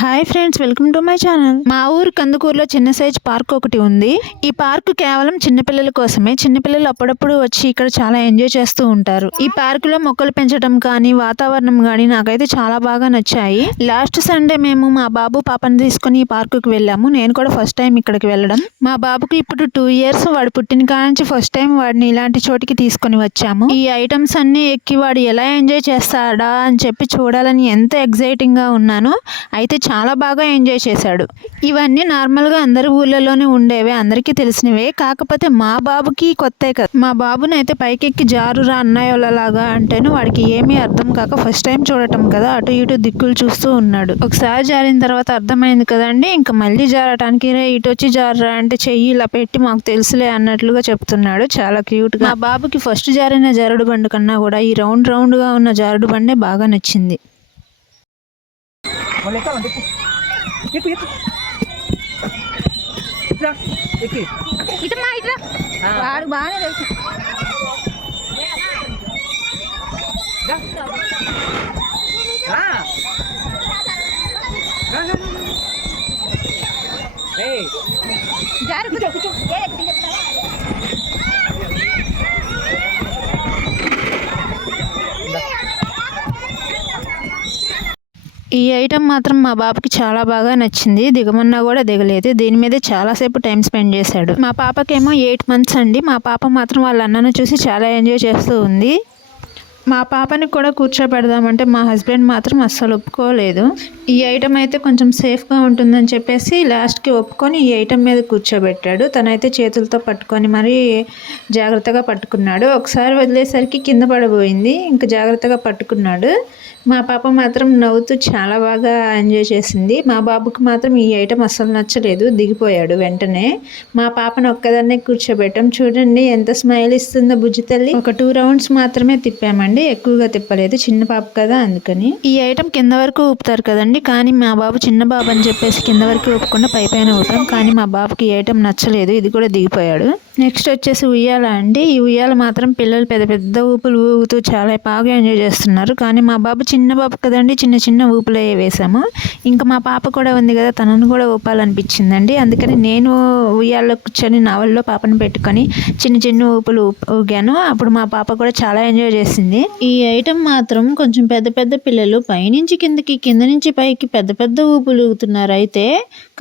Hi friends, welcome to my channel. మా ఊరు కందుకూరులో చిన్న సైజ్ పార్క్ ఒకటి ఉంది. ఈ పార్క్ కేవలం చిన్నపిల్లల కోసమే. చిన్నపిల్లలు అప్పుడప్పుడు వచ్చి ఇక్కడ చాలా ఎంజాయ్ చేస్తూ ఉంటారు. ఈ పార్క్ లో మొక్కలు పెంచడం కానీ వాతావరణం కానీ నాకైతే చాలా బాగా నచ్చాయి. లాస్ట్ సండే మేము మా బాబు పాపని తీసుకుని ఈ పార్క్ కి వెళ్ళాము. నేను కూడా ఫస్ట్ టైం ఇక్కడికి వెళ్ళడం. మా బాబుకి ఇప్పుడు 2 years. వాడు పుట్టిన కానించి ఫస్ట్ టైం వాడిని ఇలాంటి చోటికి తీసుకొని వచ్చాము. ఈ ఐటమ్స్ అన్ని ఎక్కి వాడు ఎలా ఎంజాయ్ చేస్తాడా అని చెప్పి చూడాలని ఎంత ఎగ్జైటింగ్ గా ఉన్నానో. అయితే చాలా బాగా ఎంజాయ్ చేశాడు. ఇవన్నీ నార్మల్గా అందరి ఊళ్ళలోనే ఉండేవే, అందరికీ తెలిసినవే. కాకపోతే మా బాబుకి కొత్తే కదా. మా బాబుని అయితే పైకెక్కి జారురా అన్నయ్యలాగా అంటేను వాడికి ఏమీ అర్థం కాక ఫస్ట్ టైం చూడటం కదా, అటు ఇటు దిక్కులు చూస్తూ ఉన్నాడు. ఒకసారి జారిన తర్వాత అర్థమైంది కదండి, ఇంకా మళ్ళీ జారటానికి రే ఇటు వచ్చి జారురా అంటే చెయ్యి ఇలా పెట్టి మాకు తెలుసులే అన్నట్లుగా చెప్తున్నాడు. చాలా క్యూట్ గా. మా బాబుకి ఫస్ట్ జారిన జారుడు బండి కన్నా కూడా ఈ రౌండ్ గా ఉన్న జారుడు బండే బాగా నచ్చింది. వాడు బాగానే తెలుసు. ఈ ఐటెం మాత్రం మా బాబుకి చాలా బాగా నచ్చింది. దిగమన్నా కూడా దిగలేదు. దీని మీదే చాలాసేపు టైం స్పెండ్ చేశాడు. మా పాపకేమో 8 months అండి. మా పాప మాత్రం వాళ్ళ అన్నను చూసి చాలా ఎంజాయ్ చేస్తూ ఉంది. మా పాపని కూడా కూర్చోబెడదామంటే మా హస్బెండ్ మాత్రం అస్సలు ఒప్పుకోలేదు. ఈ ఐటెం అయితే కొంచెం సేఫ్గా ఉంటుందని చెప్పేసి లాస్ట్కి ఒప్పుకొని ఈ ఐటెం మీద కూర్చోబెట్టాడు. తనైతే చేతులతో పట్టుకొని మరీ జాగ్రత్తగా పట్టుకున్నాడు. ఒకసారి వదిలేసరికి కింద పడబోయింది. ఇంకా జాగ్రత్తగా పట్టుకున్నాడు. మా పాప మాత్రం నవ్వుతూ చాలా బాగా ఎంజాయ్ చేసింది. మా బాబుకి మాత్రం ఈ ఐటెం అస్సలు నచ్చలేదు, దిగిపోయాడు వెంటనే. మా పాపను ఒక్కదాన్నే కూర్చోబెట్టాం. చూడండి ఎంత స్మైల్ ఇస్తుందో బుజ్జి తల్లి. ఒక 2 rounds మాత్రమే తిప్పామండి, ఎక్కువగా తిప్పలేదు, చిన్న పాప కదా అందుకని. ఈ ఐటెం కింద వరకు ఊపుతారు కదండి, కానీ మా బాబు చిన్న బాబు అని చెప్పేసి కింద వరకు ఊపకుండా పైన ఊపాం. కానీ మా బాబుకి ఈ ఐటెం నచ్చలేదు, ఇది కూడా దిగిపోయాడు. నెక్స్ట్ వచ్చేసి ఉయ్యాల అండి. ఈ ఉయ్యాల మాత్రం పిల్లలు పెద్ద పెద్ద ఊపులు ఊగుతూ చాలా బాగా ఎంజాయ్ చేస్తున్నారు. కానీ మా బాబు చిన్న బాబు కదండి, చిన్న చిన్న ఊపులే వేసాము. ఇంకా మా పాప కూడా ఉంది కదా, తనను కూడా ఊపాలనిపించిందండి. అందుకని నేను ఉయ్యాల్లో కూర్చొని నవల్లో పాపను పెట్టుకొని చిన్న చిన్న ఊపులు ఊగాను. అప్పుడు మా పాప కూడా చాలా ఎంజాయ్ చేసింది. ఈ ఐటెం మాత్రం కొంచెం పెద్ద పెద్ద పిల్లలు పైనుంచి కిందకి, కింద నుంచి పైకి పెద్ద పెద్ద ఊపులు ఊగుతున్నారు అయితే.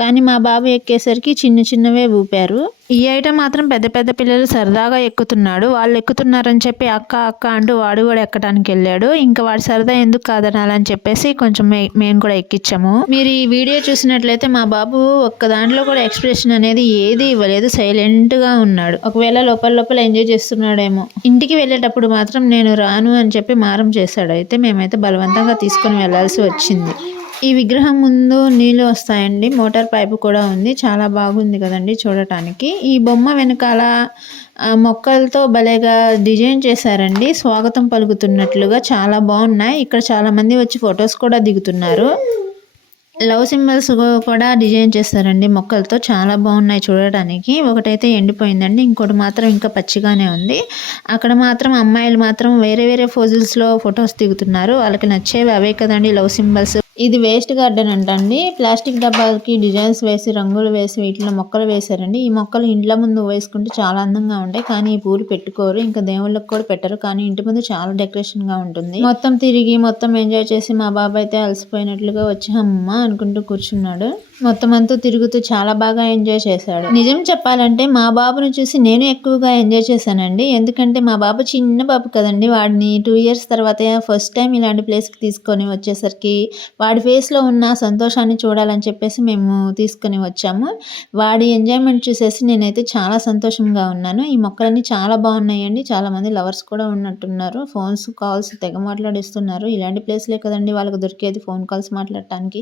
కానీ మా బాబు ఎక్కేసరికి చిన్న చిన్నవే ఊపారు. ఈ ఐటెం మాత్రం పెద్ద పెద్ద పిల్లలు సరదాగా ఎక్కుతున్నాడు. వాళ్ళు ఎక్కుతున్నారని చెప్పి అక్క అక్క అంటూ వాడు కూడా ఎక్కడానికి వెళ్ళాడు. ఇంకా వాడు సరదా ఎందుకు కాదనాలని చెప్పేసి కొంచెం మేము కూడా ఎక్కించాము. మీరు ఈ వీడియో చూసినట్లయితే మా బాబు ఒక్క దాంట్లో కూడా ఎక్స్ప్రెషన్ అనేది ఏది ఇవ్వలేదు, సైలెంట్ గా ఉన్నాడు. ఒకవేళ లోపల ఎంజాయ్ చేస్తున్నాడేమో. ఇంటికి వెళ్ళేటప్పుడు మాత్రం నేను రాను అని చెప్పి మారం చేశాడు. అయితే మేమైతే బలవంతంగా తీసుకొని వెళ్లాల్సి వచ్చింది. ఈ విగ్రహం ముందు నీళ్ళు వస్తాయండి, మోటార్ పైపు కూడా ఉంది. చాలా బాగుంది కదండి చూడటానికి. ఈ బొమ్మ వెనకాల మొక్కలతో భలేగా డిజైన్ చేశారండి, స్వాగతం పలుకుతున్నట్లుగా. చాలా బాగున్నాయి. ఇక్కడ చాలా మంది వచ్చి ఫొటోస్ కూడా దిగుతున్నారు. లవ్ సింబల్స్ కూడా డిజైన్ చేస్తారండి మొక్కలతో. చాలా బాగున్నాయి చూడటానికి. ఒకటైతే ఎండిపోయిందండి, ఇంకోటి మాత్రం ఇంకా పచ్చిగానే ఉంది. అక్కడ మాత్రం అమ్మాయిలు మాత్రం వేరే వేరే పోజుల్స్లో ఫొటోస్ దిగుతున్నారు. వాళ్ళకి నచ్చేవి అవే కదండి లవ్ సింబల్స్. ఇది వేస్ట్ గార్డెన్ అంటండి. ప్లాస్టిక్ డబ్బాలకి డిజైన్స్ వేసి, రంగులు వేసి, వీటిలో మొక్కలు వేశారండి. ఈ మొక్కలు ఇండ్ల ముందు వేసుకుంటే చాలా అందంగా ఉంటాయి. కానీ ఈ పూలు పెట్టుకోరు, ఇంకా దేవుళ్ళకి కూడా పెట్టరు. కానీ ఇంటి ముందు చాలా డెకరేషన్ గా ఉంటుంది. మొత్తం తిరిగి మొత్తం ఎంజాయ్ చేసి మా బాబు అయితే అలసిపోయినట్లుగా వచ్చి అమ్మ అనుకుంటూ కూర్చున్నాడు. మొత్తం అంతా తిరుగుతూ చాలా బాగా ఎంజాయ్ చేశాడు. నిజం చెప్పాలంటే మా బాబుని చూసి నేను ఎక్కువగా ఎంజాయ్ చేశానండి. ఎందుకంటే మా బాబు చిన్న బాబు కదండి, వాడిని 2 years తర్వాత ఫస్ట్ టైం ఇలాంటి ప్లేస్కి తీసుకొని వచ్చేసరికి వాడి ఫేస్లో ఉన్న సంతోషాన్ని చూడాలని చెప్పేసి మేము తీసుకొని వచ్చాము. వాడి ఎంజాయ్మెంట్ చూసేసి నేనైతే చాలా సంతోషంగా ఉన్నాను. ఈ మొక్కలన్నీ చాలా బాగున్నాయండి. చాలా మంది లవర్స్ కూడా ఉన్నట్టున్నారు. ఫోన్స్ కాల్స్ తెగ మాట్లాడిస్తున్నారు. ఇలాంటి ప్లేస్లే కదండి వాళ్ళకి దొరికేది, ఫోన్ కాల్స్ మాట్లాడటానికి.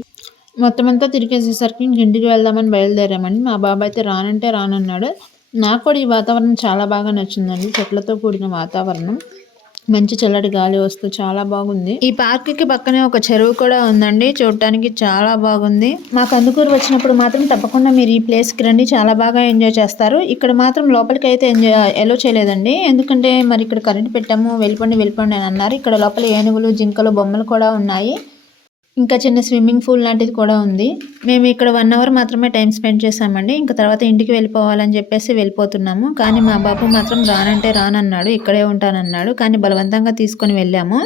మొత్తం అంతా తిరిగేసేసరికి ఇంటికి వెళ్దామని బయలుదేరామండి. మా బాబు అయితే రానంటే రానన్నాడు. నాకు కూడా ఈ వాతావరణం చాలా బాగా నచ్చిందండి. చెట్లతో కూడిన వాతావరణం, మంచి చల్లటి గాలి వస్తూ చాలా బాగుంది. ఈ పార్క్ కి పక్కనే ఒక చెరువు కూడా ఉందండి, చూడటానికి చాలా బాగుంది. మా కందుకూరు వచ్చినప్పుడు మాత్రం తప్పకుండా మీరు ఈ ప్లేస్ కి రండి, చాలా బాగా ఎంజాయ్ చేస్తారు. ఇక్కడ మాత్రం లోపలికి అయితే ఎలో చేయలేదండి, ఎందుకంటే మరి ఇక్కడ కరెంట్ పెట్టాము, వెళ్ళిపోండి అని అన్నారు. ఇక్కడ లోపల ఏనుగులు, జింకలు, బొమ్మలు కూడా ఉన్నాయి. ఇంకా చిన్న స్విమ్మింగ్ పూల్ లాంటిది కూడా ఉంది. మేము ఇక్కడ 1 అవర్ మాత్రమే టైం స్పెండ్ చేసామండి. ఇంకా తర్వాత ఇంటికి వెళ్ళిపోవాలని చెప్పేసి వెళ్ళిపోతున్నాము. కానీ మా బాబు మాత్రం రానంటే రానన్నాడు, ఇక్కడే ఉంటానన్నాడు. కానీ బలవంతంగా తీసుకొని వెళ్ళాము.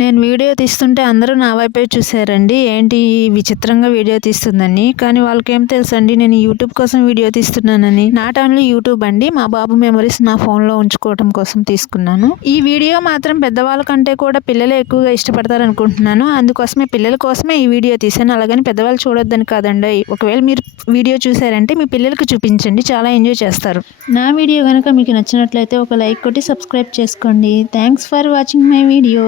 నేను వీడియో తీస్తుంటే అందరూ నా వైపే చూసారండి, ఏంటి విచిత్రంగా వీడియో తీస్తుందని. కానీ వాళ్ళకేం తెలుసండి నేను యూట్యూబ్ కోసం వీడియో తీస్తున్నానని. నాట్ ఓన్లీ యూట్యూబ్ అండి, మా బాబు మెమరీస్ నా ఫోన్లో ఉంచుకోవడం కోసం తీసుకున్నాను. ఈ వీడియో మాత్రం పెద్దవాళ్ళ కంటే కూడా పిల్లలే ఎక్కువగా ఇష్టపడతారు అనుకుంటున్నాను. అందుకోసమే పిల్లల కోసమే ఈ వీడియో తీసాను. అలాగని పెద్దవాళ్ళు చూడొద్దని కాదండి. ఒకవేళ మీరు వీడియో చూసారంటే మీ పిల్లలకు చూపించండి, చాలా ఎంజాయ్ చేస్తారు. నా వీడియో కనుక మీకు నచ్చినట్లయితే ఒక లైక్ కొట్టి సబ్స్క్రైబ్ చేసుకోండి. Thanks for watching my video.